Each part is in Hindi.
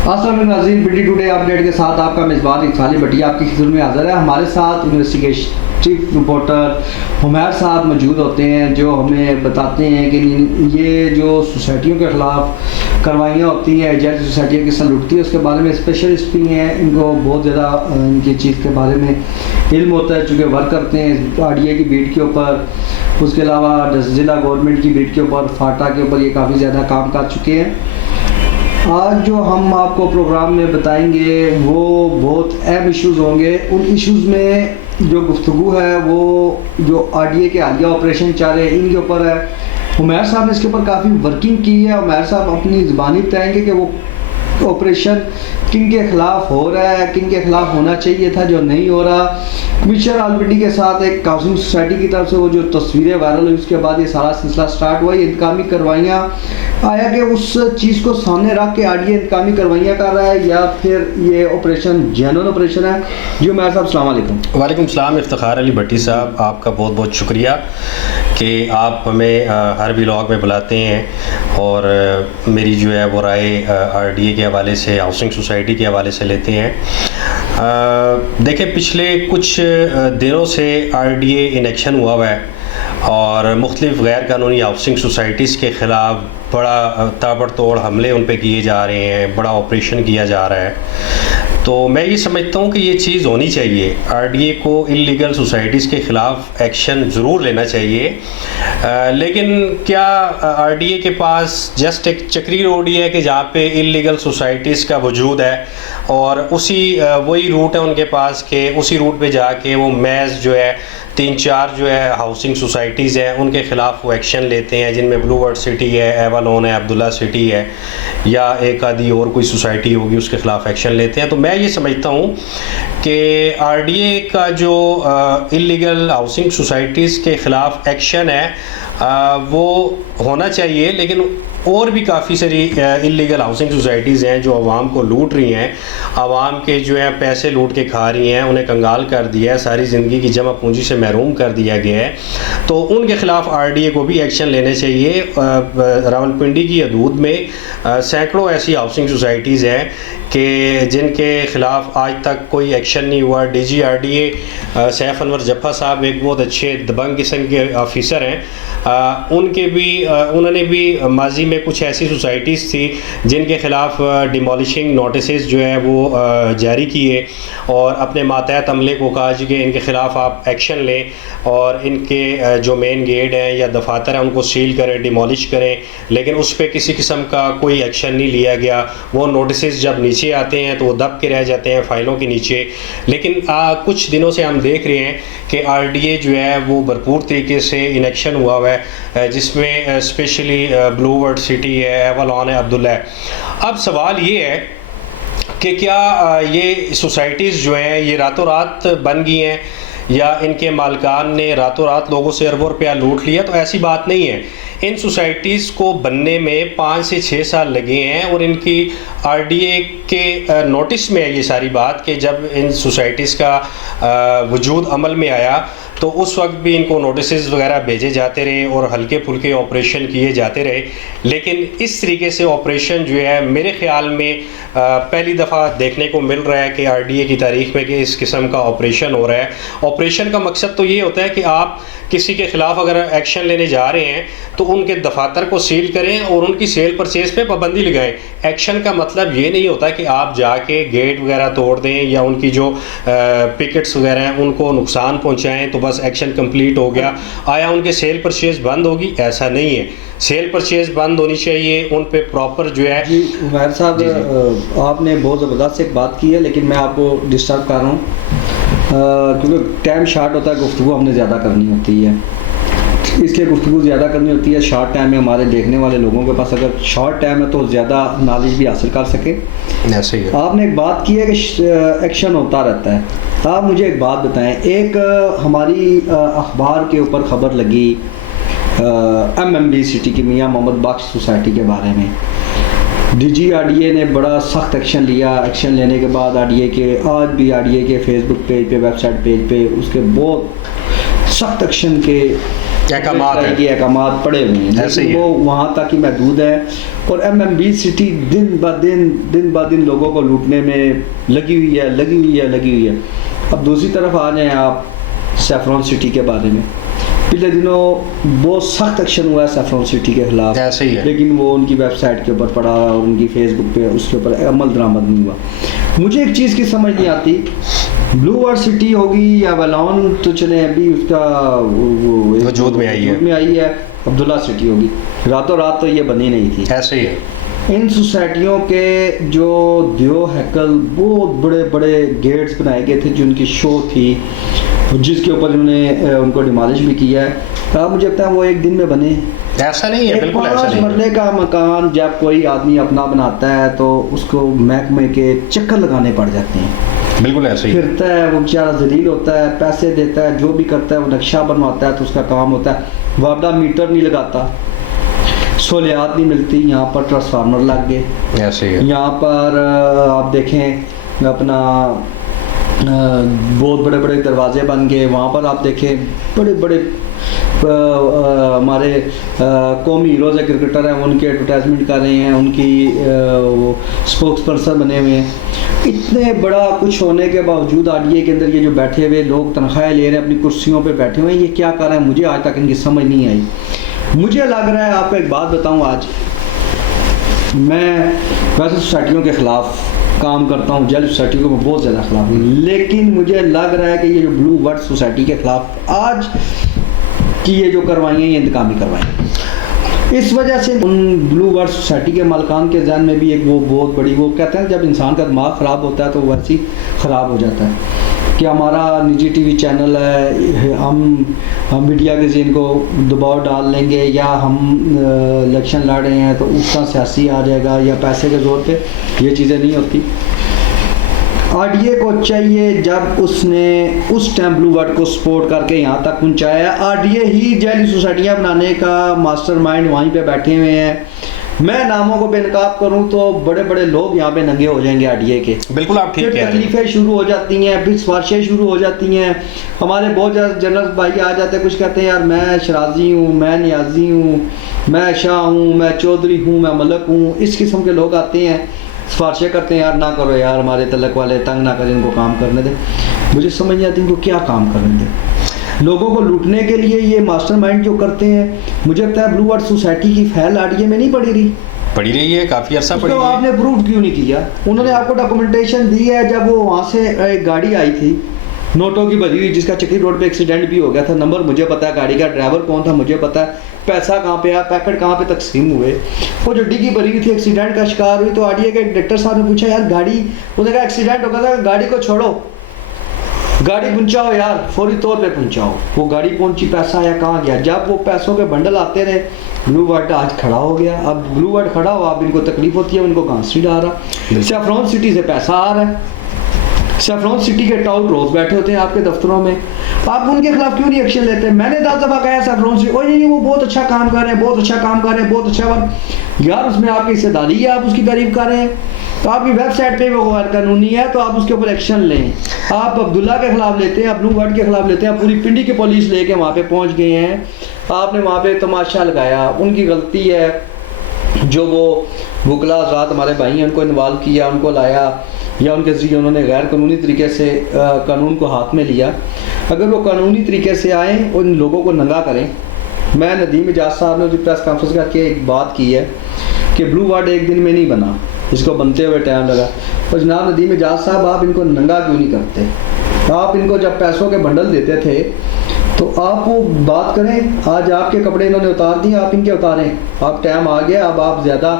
अस्सलाम वालेकुम नाज़रीन, बीडी टुडे अपडेट के साथ आपका मेज़बान इकबाल भट्टी आपकी खिदमत में हाज़िर है। हमारे साथ इन्वेस्टिगेटिव रिपोर्टर हुमैर साहब मौजूद होते हैं, जो हमें बताते हैं कि ये जो सोसाइटियों के ख़िलाफ़ कार्रवाइयाँ होती हैं, एजेंट सोसाइटियाँ किस तरह लुटती है, उसके बारे में स्पेशलिस्ट भी हैं। इनको बहुत ज़्यादा इनकी चीज़ के बारे में इल्म होता है, चूँकि वर्क करते हैं आरडीए की बीट के ऊपर, उसके अलावा ज़िला गवर्नमेंट की बीट के ऊपर, फाटा के ऊपर ये काफ़ी ज़्यादा काम कर चुके हैं। आज जो हम आपको प्रोग्राम में बताएंगे वो बहुत अहम इश्यूज़ होंगे। उन इश्यूज़ में जो गुफ्तगू है वो जो आरडीए के हालिया ऑपरेशन चल रहे हैं इनके ऊपर है। हुमैर साहब ने इसके ऊपर काफ़ी वर्किंग की है। हुमैर साहब अपनी ज़बानी बताएंगे कि वो ऑपरेशन किन के ख़िलाफ़ हो रहा है, किन के ख़िलाफ़ होना चाहिए था, जो नहीं हो रहा। कमिश्नर रावलपिंडी के साथ एक हाउसिंग सोसाइटी की तरफ से वो जो तस्वीरें वायरल हुई, उसके बाद ये सारा सिलसिला स्टार्ट हुआ। ये इंतकामी कार्रवाइयाँ आया कि उस चीज़ को सामने रख के आरडीए इंतकामी कार्रवाइयाँ कर रहा है या फिर ये ऑपरेशन जेन्युइन ऑपरेशन है। जी उमैर साहब अस्सलाम वालेकुम। वालेकुम सलाम। इफ्तिखार अली भट्टी साहब, आपका बहुत बहुत शुक्रिया कि आप हमें हर व्लॉग में बुलाते हैं और मेरी जो है वो राय आरडीए के हवाले से, हाउसिंग सोसाइटी के हवाले से लेते हैं। देखिए, पिछले कुछ दिनों से आरडीए इन एक्शन हुआ है और मुख्तलिफ़ गैर कानूनी हाउसिंग सोसाइटीज़ के ख़िलाफ़ बड़ा ताबड़तोड़ हमले उन पे किए जा रहे हैं, बड़ा ऑपरेशन किया जा रहा है। तो मैं ये समझता हूँ कि ये चीज़ होनी चाहिए। आरडीए को इल्लीगल सोसाइटीज़ के ख़िलाफ़ एक्शन ज़रूर लेना चाहिए, लेकिन क्या आरडीए के पास जस्ट एक चक्री रोड ही है कि जहाँ पे इल्लीगल सोसाइटीज़ का वजूद है और उसी वही रूट है उनके पास कि उसी रूट पे जाके वो मैज़ जो है 3-4 जो है हाउसिंग सोसाइटीज़ हैं उनके ख़िलाफ़ वो एक्शन लेते हैं, जिनमें ब्लू वर्ड सिटी है, एवलोन है, अब्दुल्ला सिटी है या एक आधी और कोई सोसाइटी होगी, उसके ख़िलाफ़ एक्शन लेते हैं। तो मैं ये समझता हूँ कि आरडीए का जो इल्लीगल हाउसिंग सोसाइटीज़ के ख़िलाफ़ एक्शन है वो होना चाहिए, लेकिन और भी काफ़ी सारी इल्लीगल हाउसिंग सोसाइटीज़ हैं जो आवाम को लूट रही हैं, आवाम के जो है पैसे लूट के खा रही हैं, उन्हें कंगाल कर दिया है, सारी ज़िंदगी की जमा पूंजी से महरूम कर दिया गया है। तो उनके ख़िलाफ़ आरडीए को भी एक्शन लेने चाहिए। रावलपिंडी की हदूद में सैकड़ों ऐसी हाउसिंग सोसाइटीज़ हैं कि जिनके ख़िलाफ़ आज तक कोई एक्शन नहीं हुआ। डीजी आरडीए सैफ अनवर जफ़ा साहब एक बहुत अच्छे दबंग किस्म के ऑफिसर हैं। उन्होंने भी माजी में कुछ ऐसी सोसाइटीज़ थी जिनके ख़िलाफ़ डिमोलिशिंग नोटिसेस जो है वो जारी किए और अपने मातहत अमले को कहा कि इनके ख़िलाफ़ आप एक्शन लें और इनके जो मेन गेट हैं या दफातर हैं उनको सील करें, डिमोलिश करें, लेकिन उस पर किसी किस्म का कोई एक्शन नहीं लिया गया। वो नोटिसेस जब नीचे आते हैं तो वो दब के रह जाते हैं फाइलों के नीचे। लेकिन कुछ दिनों से हम देख रहे हैं कि आरडीए जो है वो भरपूर तरीके से इन एक्शन हुआ है, जिसमें स्पेशली ब्लू वर्ड सिटी है, एवलोन है, अब्दुल्ला है। अब सवाल ये है कि क्या ये सोसाइटीज़ जो हैं ये रातों रात बन गई हैं या इनके मालिकान ने रातों रात लोगों से अरबों रुपया लूट लिया? तो ऐसी बात नहीं है। इन सोसाइटीज़ को बनने में 5 से 6 साल लगे हैं और इनकी आरडीए के नोटिस में है ये सारी बात कि जब इन सोसाइटीज़ का वजूद अमल में आया तो उस वक्त भी इनको नोटिसेस वगैरह भेजे जाते रहे और हल्के फुल्के ऑपरेशन किए जाते रहे। लेकिन इस तरीके से ऑपरेशन जो है मेरे ख़्याल में पहली दफ़ा देखने को मिल रहा है कि आरडीए की तारीख़ में कि इस किस्म का ऑपरेशन हो रहा है। ऑपरेशन का मकसद तो ये होता है कि आप किसी के ख़िलाफ़ अगर एक्शन लेने जा रहे हैं तो उनके दफातर को सील करें और उनकी सेल परचेज़ पे पाबंदी लगाएं। एक्शन का मतलब ये नहीं होता कि आप जाके गेट वगैरह तोड़ दें या उनकी जो पिकेट्स वगैरह हैं उनको नुकसान पहुंचाएं तो बस एक्शन कंप्लीट हो गया। आया उनके सेल परचेज़ बंद होगी? ऐसा नहीं है। सेल परचेज़ बंद होनी चाहिए, उन पे प्रॉपर जो है। जी उमैर साहब, आपने बहुत ज़बरदस्त एक बात की है, लेकिन मैं आपको डिस्टर्ब कर रहा हूँ क्योंकि टाइम शार्ट होता है, गुफ्तगू हमने ज़्यादा करनी होती है, इसलिए गुफ्तगू ज़्यादा करनी होती है। शॉर्ट टाइम में हमारे देखने वाले लोगों के पास अगर शॉर्ट टाइम है तो ज़्यादा नॉलेज भी हासिल कर सके। ऐसे ही है। आपने एक बात की है कि एक्शन होता रहता है। आप मुझे एक बात बताएं, एक हमारी अखबार के ऊपर खबर लगी एमएमबी सिटी की मियाँ मोहम्मद बख्श सोसाइटी के बारे में। डीजी आरडीए ने बड़ा सख्त एक्शन लिया। एक्शन लेने के बाद आरडीए के आज भी आरडीए के फेसबुक पेज पे, वेबसाइट पेज पे उसके बहुत सख्त एक्शन के अहकामात हैं। के अहकामात पड़े हुए हैं, ऐसे ही लेकिन है। वो वहाँ तक ही महदूद है। और MMB सिटी दिन ब दिन लोगों को लूटने में लगी हुई है। अब दूसरी तरफ आ जाएं आप सैफरॉन सिटी के बारे में। पिछले दिनों बहुत सख्त एक्शन हुआ है सैफरॉन सिटी के खिलाफ, ऐसे ही है। लेकिन वो उनकी वेबसाइट के ऊपर पड़ा और उनकी फेसबुक पे उसके ऊपर अमल दरामद नहीं हुआ। मुझे एक चीज़ की समझ नहीं आती, ब्लू वर्ल्ड सिटी होगी या वैलोन तो चले अभी उसका वो वजूद में आई है। अब्दुल्ला सिटी होगी, रातों रात तो ये बनी नहीं थी। ऐसे ही है। इन सोसाइटियों के जो दियो हैकल बहुत बड़े बड़े गेट्स बनाए गए थे, जो उनकी शो थी, जिसके ऊपर उन्होंने उनको डिमोलिश भी किया है। तो मुझे लगता है वो एक दिन में बने। ऐसा नहीं है, एक बिल्कुल ऐसा 5 नहीं है। मरले का मकान जब कोई आदमी अपना बनाता है तो उसको महकमे के चक्कर लगाने पड़ जाते हैं। बिल्कुल ऐसे ही है। फिरता है वो बेचारा जलील होता है, पैसे देता है, जो भी करता है वो नक्शा बनवाता है तो उसका काम होता है। वापडा मीटर नहीं लगाता, सहूलियात नहीं मिलती, यहाँ पर ट्रांसफार्मर लग गए। ऐसे ही है। यहाँ पर आप देखें अपना बहुत बड़े बड़े दरवाजे बन गए। वहाँ पर आप देखें बड़े बड़े हमारे कौमी हीरोज़ है, क्रिकेटर हैं, उनके एडवर्टाइजमेंट कर रहे हैं, उनकी वो स्पोक्स पर्सन बने हुए हैं। इतने बड़ा कुछ होने के बावजूद RDA के अंदर ये जो बैठे हुए लोग तनख्वाहें ले रहे हैं, अपनी कुर्सियों पे बैठे हुए हैं, ये क्या कर रहे हैं? मुझे आज तक इनकी समझ नहीं आई। मुझे लग रहा है, आपको एक बात बताऊं, आज मैं वैसे सोसाइटियों के ख़िलाफ़ काम करता हूँ, जेल सोसाइटियों को मैं बहुत ज़्यादा ख़िलाफ़ हूँ, लेकिन मुझे लग रहा है कि ये जो ब्लू वर्ल्ड सोसाइटी के ख़िलाफ़ आज की ये जो करवाई हैं, ये इंतकामी करवाई हैं। इस वजह से उन ब्लू वर्ल्ड सोसाइटी के मालिकान के जहन में भी एक वो बहुत बड़ी, वो कहते हैं जब इंसान का दिमाग ख़राब होता है तो वैसे ही ख़राब हो जाता है कि हमारा निजी TV चैनल है, हम मीडिया के ज़हन को दबाव डाल लेंगे, या हम इलेक्शन लड़ रहे हैं तो उसका सियासी आ जाएगा, या पैसे के ज़ोर पे। ये चीज़ें नहीं होती। RDA को चाहिए, जब उसने उस टाइम ब्लू वर्ल्ड को सपोर्ट करके यहाँ तक पहुँचाया, RDA ही जैली सोसाइटियाँ बनाने का मास्टरमाइंड वहीं पे बैठे हुए हैं। मैं नामों को बेनकाब करूं तो बड़े बड़े लोग यहाँ पे नंगे हो जाएंगे RDA के। बिल्कुल आप ठीक फिर कह रहे हैं। तकलीफें शुरू हो जाती हैं, फिर सिफारिशें शुरू हो जाती हैं। हमारे बहुत ज़्यादा जनरल भाई आ जाते हैं, कुछ कहते हैं यार मैं शराजी हूँ, मैं नियाजी हूँ, मैं शाह हूँ, मैं चौधरी हूँ, मैं मलक हूँ। इस किस्म के लोग आते हैं, सिफारिशें करते हैं, यार ना करो यार, हमारे तलक वाले तंग ना करें, इनको काम करने दें। मुझे समझ नहीं आती इनको क्या काम करने दें। लोगों को लूटने के लिए ये मास्टरमाइंड जो करते हैं, मुझे लगता है ब्लू वर्ल्ड सोसाइटी की फैल RDA में नहीं पड़ी रही है, काफ़ी अर्सा पड़ी तो रही है। आपने प्रूव क्यों नहीं किया? उन्होंने आपको डॉक्यूमेंटेशन दी है, जब वो वहाँ से एक गाड़ी आई थी नोटों की भरी हुई, जिसका चक्री रोड पे एक्सीडेंट भी हो गया था। नंबर मुझे पता है, गाड़ी का ड्राइवर कौन था मुझे पता है, पैसा कहाँ पे आया, पैकेट कहाँ पे तकसीम हुए। वो जो डिग्गी भरी हुई थी, एक्सीडेंट का शिकार हुई, तो RDA के डायरेक्टर साहब ने पूछा यार गाड़ी, उसने कहा एक्सीडेंट हो गया था, गाड़ी को छोड़ो, गाड़ी पहुंचाओ यार, फौरी तौर पे पहुंचाओ। वो गाड़ी पहुंची, पैसा आया, कहाँ गया? जब वो पैसों के बंडल आते रहे, ब्लू वर्ल्ड आज खड़ा हो गया। अब ब्लू वर्ल्ड खड़ा हुआ, अब इनको तकलीफ होती है, उनको घास नहीं आ रहा। सैफरॉन सिटी से पैसा आ रहा है, सैफरॉन सिटी के टाउट रोज बैठे होते हैं आपके दफ्तरों में, आप उनके खिलाफ क्यों नहीं एक्शन लेते? मैंने 10 दफ़ा कहा सैफरॉन सिटी, ओ नहीं वो बहुत अच्छा काम कर रहे हैं, बहुत अच्छा काम कर रहे हैं, बहुत अच्छा वर्क। यार उसमें आपकी हिस्सेदारी है, आप उसकी तारीफ कर रहे हैं, तो आपकी वेबसाइट पे वो गैर कानूनी है तो आप उसके ऊपर एक्शन लें। आप अब्दुल्ला के खिलाफ लेते हैं, आप ब्लू वर्ल्ड के खिलाफ लेते हैं, पूरी पिंडी की पुलिस लेके वहाँ पे पहुँच गए हैं, आपने वहाँ पे तमाशा लगाया। उनकी गलती है जो वो वकला हज़रात हमारे भाई हैं उनको इन्वॉल्व किया, उनको लाया, या उनके ज़रिए उन्होंने गैर कानूनी तरीके से कानून को हाथ में लिया। अगर वो कानूनी तरीके से आए, उन लोगों को नंगा करें। मैं नदीम इजाज़ साहब ने जो प्रेस कॉन्फ्रेंस करके एक बात की है कि ब्लू वर्ल्ड एक दिन में नहीं बना, इसको बनते हुए टाइम लगा। और जनाब नदीम इजाज़ साहब, आप इनको नंगा क्यों नहीं करते? आप इनको जब पैसों के बंडल देते थे तो आप वो बात करें। आज आपके कपड़े इन्होंने उतार दिए, आप इनके उतारें। अब टाइम आ गया, अब आप ज़्यादा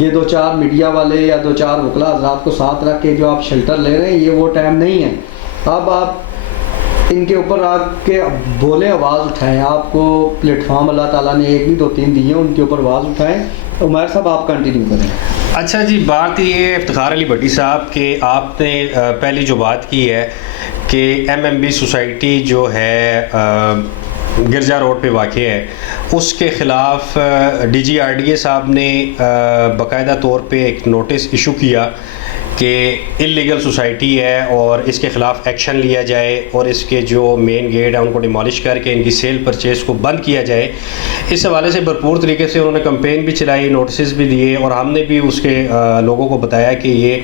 ये 2-4 मीडिया वाले या 2-4 वकला हज़रात को साथ रख के जो आप शेल्टर ले रहे हैं, ये वो टाइम नहीं है। अब आप इनके ऊपर आके बोले, आवाज़ उठाएं। आपको प्लेटफॉर्म अल्लाह ताला ने 1 नहीं 2-3 दिए, उनके ऊपर आवाज़ उठाएं। उमर साहब आप कंटिन्यू करें। अच्छा जी, बात ये है इफ्तिखार अली भट्टी साहब के आपने पहली जो बात की है कि MMB सोसाइटी जो है गिरजा रोड पे वाक़ है, उसके ख़िलाफ़ DG RDA साहब ने बाकायदा तौर पे एक नोटिस इशू किया कि इलीगल सोसाइटी है और इसके ख़िलाफ़ एक्शन लिया जाए और इसके जो मेन गेट है उनको डिमोलिश करके इनकी सेल परचेज़ को बंद किया जाए। इस हवाले से भरपूर तरीके से उन्होंने कैंपेन भी चलाई, नोटिस भी दिए और हमने भी उसके लोगों को बताया कि ये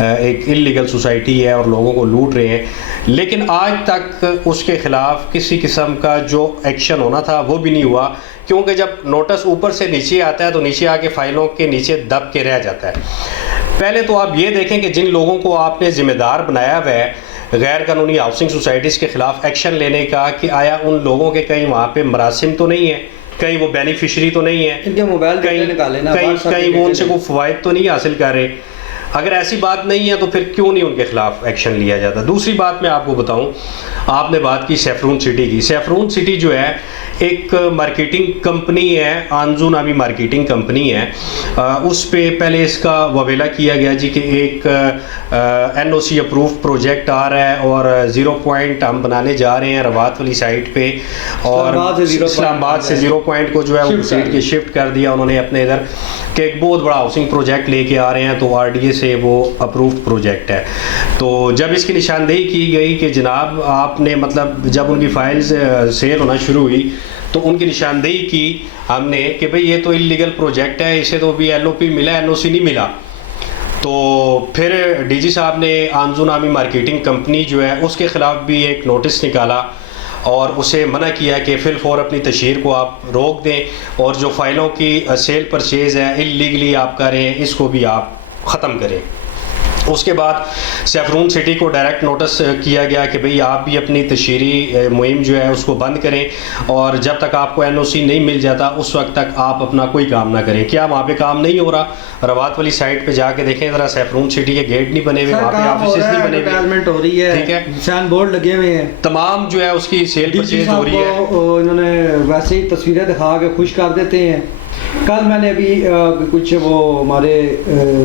एक इलीगल सोसाइटी है और लोगों को लूट रहे हैं। लेकिन आज तक उसके ख़िलाफ़ किसी किस्म का जो एक्शन होना था वो भी नहीं हुआ, क्योंकि जब नोटिस ऊपर से नीचे आता है तो नीचे आके फाइलों के नीचे दब के रह जाता है। पहले तो आप ये देखें कि जिन लोगों को आपने ज़िम्मेदार बनाया हुआ है गैर कानूनी हाउसिंग सोसाइटीज़ के ख़िलाफ़ एक्शन लेने का, कि आया उन लोगों के कहीं वहाँ पे मरासिम तो नहीं है, कहीं वो बेनिफिशरी तो नहीं है, इनके मोबाइल कहीं वो उनसे कोई फ़वाइद तो नहीं हासिल कर रहे। अगर ऐसी बात नहीं है तो फिर क्यों नहीं उनके ख़िलाफ़ एक्शन लिया जाता। दूसरी बात मैं आपको बताऊं, आपने बात की सैफरून सिटी की। सैफरून सिटी जो है एक मार्केटिंग कंपनी है, आंजू नामी मार्केटिंग कंपनी है। उस पे पहले इसका ववेला किया गया जी कि एक NOC अप्रूव प्रोजेक्ट आ रहा है और 0 पॉइंट हम बनाने जा रहे हैं रवात वाली साइट पे, और इस्लामाबाद से 0 पॉइंट को जो है वो सीट के शिफ्ट कर दिया उन्होंने अपने इधर, कि एक बहुत बड़ा हाउसिंग प्रोजेक्ट लेके आ रहे हैं, तो RDA से वो अप्रूव प्रोजेक्ट है। तो जब इसकी निशानदेही की गई कि जनाब आपने, मतलब जब उनकी फाइल्स सेल होना शुरू हुई तो उनकी निशानदेही की हमने कि भाई ये तो इलीगल प्रोजेक्ट है, इसे तो भी LOP मिला, NOC नहीं मिला। तो फिर DG साहब ने आंजू नामी मार्केटिंग कंपनी जो है उसके ख़िलाफ़ भी एक नोटिस निकाला और उसे मना किया कि फिलफौर अपनी तशहीर को आप रोक दें और जो फ़ाइलों की सेल परचेज़ है इलीगली आप करें इसको भी आप ख़त्म करें। उसके बाद सैफरून सिटी को डायरेक्ट नोटिस किया गया कि भाई आप भी अपनी तशहीरी मुहिम जो है उसको बंद करें और जब तक आपको NOC नहीं मिल जाता उस वक्त तक आप अपना कोई काम ना करें। क्या वहाँ पे काम नहीं हो रहा? रवात वाली साइड पे जाके देखें ज़रा, सैफरून सिटी के गेट नहीं बने हुए, वहाँ पे ऑफिस नहीं बने हुए, हो रही है, ठीक है, निशान बोर्ड लगे हुए हैं, तमाम जो है उसकी सेल परचेज हो रही है। इन्होंने वैसे ही तस्वीरें दिखा के खुश कर देते हैं। कल मैंने अभी कुछ वो हमारे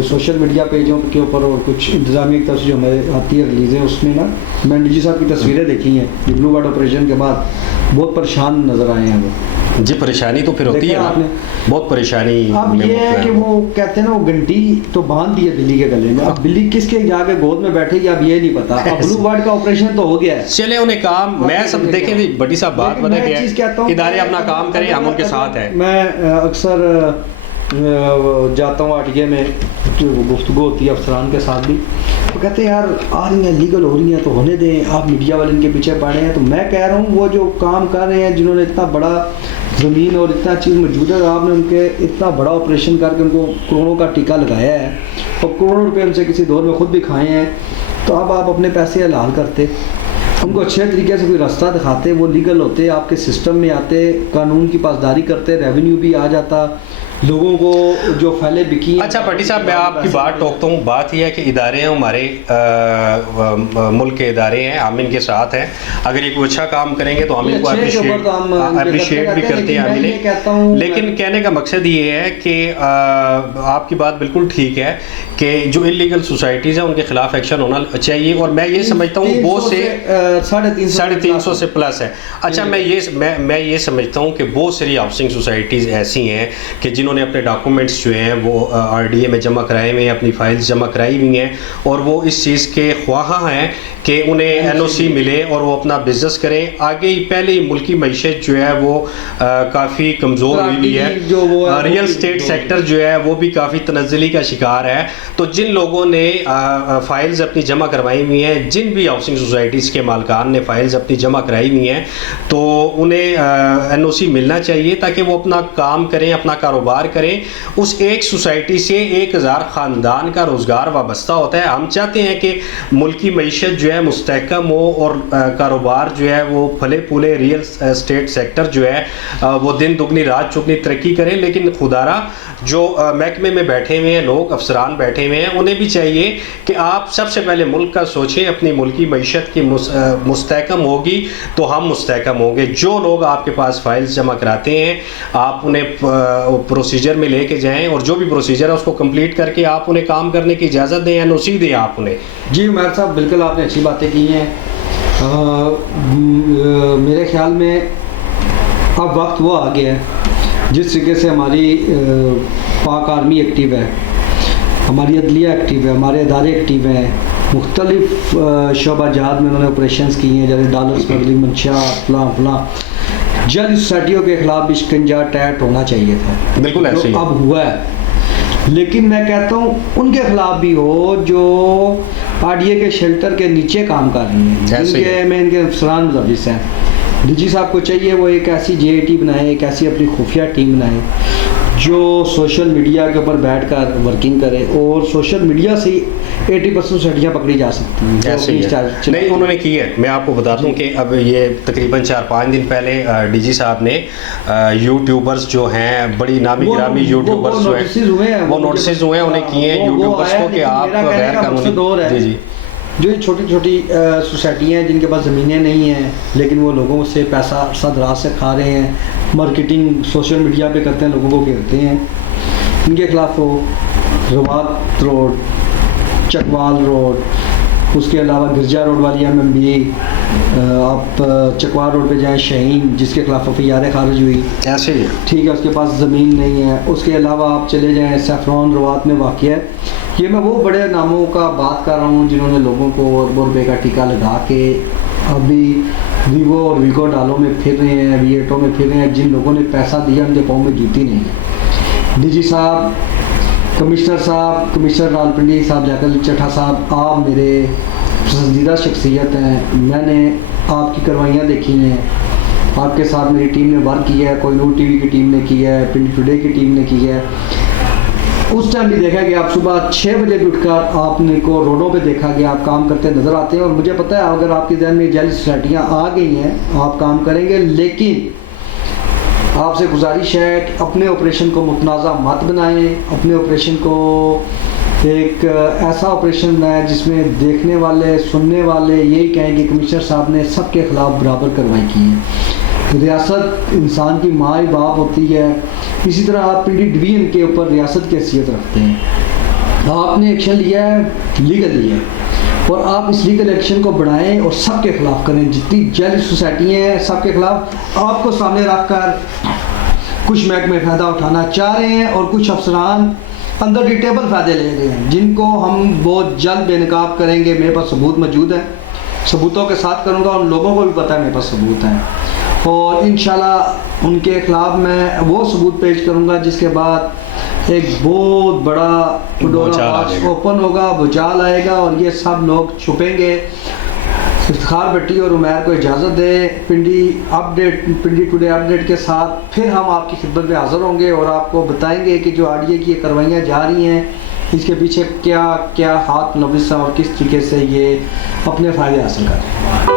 सोशल मीडिया पेजों के ऊपर और कुछ इंतज़ामिया की तरफ से जो हमें आती है रिलीज़ें, उसमें ना मैंने DG साहब की तस्वीरें देखी हैं ब्लू वार्ड ऑपरेशन के बाद, बहुत परेशान नज़र आए हैं वो। जी परेशानी तो फिर होती है ना, बहुत परेशानी। अब ये है कि वो कहते हैं ना वो घंटी तो बांध दी है बिल्ली के गले में, अब बिल्ली किसके जाके गोद में बैठेगी अब ये नहीं पता। अब ब्लू वार्ड का ऑपरेशन तो हो गया है, चले उन्हें काम, मैं सब देखें बड़ी साहब बात बता के इदारे अपना काम करें, हम उनके साथ हैं। मैं अक्सर जाता हूँ RTA में, गुफ्तगू होती है अफसरान के साथ भी, तो कहते हैं यार आ रही हैं लीगल हो रही हैं तो होने दें, आप मीडिया वाले इनके पीछे पड़े हैं। तो मैं कह रहा हूँ वो जो काम कर रहे हैं, जिन्होंने इतना बड़ा ज़मीन और इतना चीज़ मौजूद है, आपने उनके इतना बड़ा ऑपरेशन करके उनको करोड़ों का टीका लगाया है और करोड़ों रुपये उनसे किसी दौर में ख़ुद भी खाए हैं, तो अब आप अपने पैसे हलाल करते, उनको अच्छे तरीके से कोई रास्ता दिखाते, वो लीगल होते, आपके सिस्टम में आते, कानून की पासदारी करते, रेवेन्यू भी आ जाता, लोगों को जो फैले बिकी। अच्छा भट्टी साहब, मैं आपकी बात टोकता हूँ। बात यह है कि इदारे हैं हमारे, मुल्क के इदारे हैं, हम इनके साथ हैं। अगर ये कोई अच्छा काम करेंगे तो हम इनको अप्रिशिएट भी करते हैं, हम इन्हें। लेकिन कहने का मकसद ये है कि आपकी बात बिल्कुल ठीक है कि जो इलीगल सोसाइटीज़ हैं उनके खिलाफ एक्शन होना चाहिए, और मैं ये समझता हूँ बहुत से 350 से प्लस है। अच्छा, मैं ये समझता हूँ कि बहुत सारी हाउसिंग सोसाइटीज़ ऐसी हैं कि जिन्होंने अपने डॉक्यूमेंट्स जो हैं वो RDA में जमा कराए हुए हैं, अपनी फाइल्स जमा कराई हुई हैं, और वो इस चीज़ के ख्वाहा हैं कि उन्हें NOC मिले और वो अपना बिजनेस करें। आगे ही पहले ही मुल्की मईशत जो है वो काफ़ी कमज़ोर हुई हुई है, रियल स्टेट सेक्टर जो है वो भी काफ़ी तनज़्ज़ुली का शिकार है। तो जिन लोगों ने फ़ाइल्स अपनी जमा करवाई हुई हैं, जिन भी हाउसिंग सोसाइटीज़ के मालकान ने फ़ाइल्स अपनी जमा कराई हुई हैं, तो उन्हें NOC मिलना चाहिए ताकि वो अपना काम करें, अपना कारोबार करें। उस एक सोसाइटी से 1000 ख़ानदान का रोज़गार वाबस्ता होता है। हम चाहते हैं कि मुल्की मईशत जो है मुस्तहकम हो और कारोबार जो है वो फले फूले, रियल स्टेट सेक्टर जो है वो दिन दुगनी रात चौगनी तरक्की करे। लेकिन खुदारा जो महकमे में बैठे हुए हैं लोग, अफसरान बैठे हुए हैं, उन्हें भी चाहिए कि आप सबसे पहले मुल्क का सोचें, अपनी मुल्की मईशत की मुस्तहकम होगी तो हम मुस्तहकम होंगे। जो लोग आपके पास फाइल्स जमा कराते हैं आप उन्हें प्रोसीजर में लेके जाएं, और जो भी प्रोसीजर है उसको कंप्लीट करके आप उन्हें काम करने की इजाज़त दें, NOC दें आप उन्हें। जी उमर साहब, बिल्कुल आपने अच्छी बातें की हैं। मेरे ख्याल में अब वक्त वो आ गया है जिस तरीके से हमारी पाक आर्मी एक्टिव है, हमारी अदलिया एक्टिव है, हमारे इदारे एक्टिव हैं, मुख्तलिफ शोबा जहाद में उन्होंने ऑपरेशंस किए हैं, जैसे डॉलर स्मगलिंग, मंशा, फलां जल्द सोसाइटियों के खिलाफ भी शिकंजा टैट होना चाहिए था, बिल्कुल ऐसे ही जो अब हुआ है। लेकिन मैं कहता हूँ उनके खिलाफ भी हो जो आरडीए के शेल्टर के नीचे काम कर रही हैं, जिनके में इनके अफसरान मुलविस हैं। डीजी साहब को चाहिए वो एक ऐसी जेएटी बनाए, एक ऐसी अपनी खुफिया टीम बनाए जो सोशल मीडिया के ऊपर बैठकर वर्किंग करे, और सोशल मीडिया से 80% सोसाइटियाँ पकड़ी जा सकती हैं। ऐसे ही है। नहीं, उन्होंने की है। मैं आपको बता दूं कि अब ये तकरीबन 4-5 दिन पहले डीजी साहब ने यूट्यूबर्स जो हैं, बड़ी नामी गिरामी यूट्यूबर्स जो हैं, वो नोटिस हुए हैं, उन्हें किए हैं यूट्यूबर्स को कि आप गैर कानूनी, जी जो छोटी छोटी सोसाइटियाँ हैं जिनके पास ज़मीनें नहीं हैं लेकिन वो लोगों से पैसा सदराज से खा रहे हैं, मार्केटिंग सोशल मीडिया पे करते हैं, लोगों को घेरते हैं, इनके ख़िलाफ़ हो रवात रोड, चकवाल रोड, उसके अलावा गिरजा रोड वाली MMB, आप चकवाल रोड पे जाएं, शाहीन जिसके खिलाफ FIR खारिज हुई, ऐसे ही ठीक है, उसके पास ज़मीन नहीं है। उसके अलावा आप चले जाएं सैफरॉन रवात में वाक़ है। ये मैं वो बड़े नामों का बात कर रहा हूँ जिन्होंने लोगों को अरबों रुपये का टीका लगा के अभी वीवो और वीगो डालों में फिर रहे हैं, वीएटो में फिर रहे हैं, जिन लोगों ने पैसा दिया उनके पाँव में जूती नहीं है। डीजी साहब, कमिश्नर रावलपिंडी साहब, जैकल चट्टा साहब, आप मेरे पसंदीदा शख्सियत हैं, मैंने आपकी कार्रवाइयाँ देखी हैं, आपके साथ मेरी टीम ने वर्क किया है, कोई नूर टीवी की टीम ने किया है, पिंडी टुडे की टीम ने किया है। उस टाइम भी देखा कि आप सुबह 6 बजे भी उठकर आपने को रोडों पे देखा कि आप काम करते नज़र आते हैं, और मुझे पता है अगर आपके जहन में जैसी सोसाइटियाँ आ गई हैं आप काम करेंगे, लेकिन आपसे गुजारिश है कि अपने ऑपरेशन को मुतनाज़ा मत बनाएं, अपने ऑपरेशन को एक ऐसा ऑपरेशन बनाएं जिसमें देखने वाले सुनने वाले यही कहें कि कमिश्नर साहब ने सबके खिलाफ बराबर कार्रवाई की है। रियासत इंसान की माँ ही बाप होती है, इसी तरह आप पिंडी डिवीजन के ऊपर रियासत की हैसियत रखते हैं। आपने एक्शन लिया है, लीगल लिया है, और आप इस लीगल एक्शन को बढ़ाएं और सबके खिलाफ करें। जितनी जैली सोसाइटियाँ हैं सबके खिलाफ आपको सामने रख कर कुछ महकमे फ़ायदा उठाना चाह रहे हैं और कुछ अफसरान अंदर डिटेबल फ़ायदे ले रहे हैं, जिनको हम बहुत जल्द बेनकाब करेंगे। मेरे पास सबूत मौजूद है, सबूतों के साथ करूँगा, उन लोगों को भी पता है मेरे पास सबूत हैं, और इंशाल्लाह उनके ख़िलाफ़ मैं वो सबूत पेश करूँगा जिसके बाद एक बहुत बड़ा ओपन होगा, भूचाल आएगा और ये सब लोग छुपेंगे। इफ्तिखार भट्टी और उमैर को इजाज़त दे। पिंडी टुडे अपडेट के साथ फिर हम आपकी खिदमत में हाज़िर होंगे और आपको बताएंगे कि जो आरडीए की कार्रवाइयाँ जा रही हैं इसके पीछे क्या क्या हाथ मुलविस हैं और किस तरीके से ये अपने फ़ायदे हासिल कर रहे हैं।